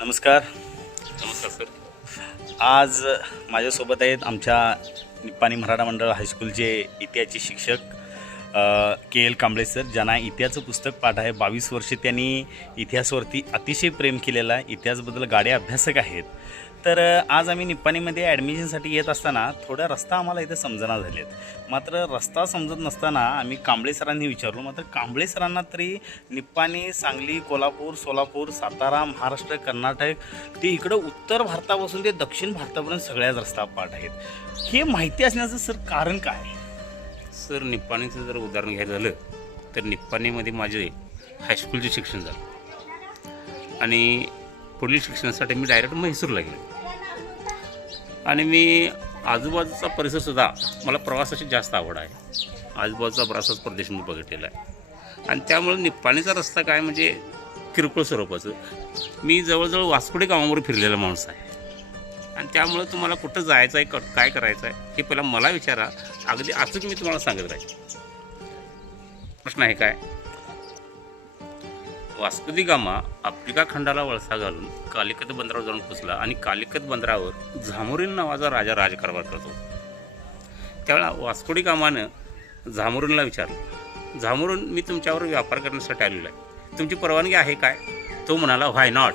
नमस्कार. नमस्कार सर. आज माझ्यासोबत आहेत आमच्या निप्पाणी मराठा मंडळ हायस्कूलचे इतिहासचे शिक्षक के एल कांबळे सर, ज्यांना इतिहासाचं पुस्तक पाठ आहे. 22 वर्षे त्यांनी इतिहासावरती अतिशय प्रेम केलेलं आहे. इतिहासाबद्दल गाढे अभ्यासक आहेत. तर आज आम्ही निप्पाणीमध्ये ॲडमिशनसाठी येत असताना थोडा रस्ता आम्हाला इथं समजना झालेत. मात्र रस्ता समजत नसताना आम्ही कांबळे सरांनी विचारलो. मात्र कांबळे सरांना तरी निप्पाणी, सांगली, कोल्हापूर, सोलापूर, सातारा, महाराष्ट्र, कर्नाटक ते इकडं उत्तर भारतापासून ते दक्षिण भारतापर्यंत सगळ्याच रस्ता पाठ आहेत. हे माहिती असण्याचं सर कारण काय? सर, निप्पाणीचं जर उदाहरण घ्यायचं झालं तर निप्पाणीमध्ये माझे हायस्कूलचे शिक्षण झालं आणि पुढील शिक्षणासाठी मी डायरेक्ट म्हैसूरला गेलो. आणि मी आजूबाजूचा परिसरसुद्धा मला प्रवासाची जास्त आवड आहे. आजूबाजूचा बराचसाच प्रदेश मी बघितलेला आहे आणि त्यामुळे निप्पाणीचा रस्ता काय म्हणजे किरकोळ स्वरूपाचं. मी जवळजवळ वास्कोडी गावावर फिरलेला माणूस आहे आणि त्यामुळं तुम्हाला कुठं जायचं आहे, काय करायचं आहे हे पहिला मला विचारा. अगदी अचूक मी तुम्हाला सांगत राहील. प्रश्न आहे काय? वास्को दी गामा आफ्रिका खंडाला वळसा घालून कालिकत बंदरावर जाऊन पोचला आणि कालिकत बंदरावर झामोरीन नावाचा राजा राजकारभार करतो. त्यावेळेला वास्को दी गामानं झामोरीनला विचारलं, झामोरीन, मी तुमच्यावर व्यापार करण्यासाठी आलेलो आहे, तुमची परवानगी आहे काय? तो म्हणाला, व्हाय नॉट.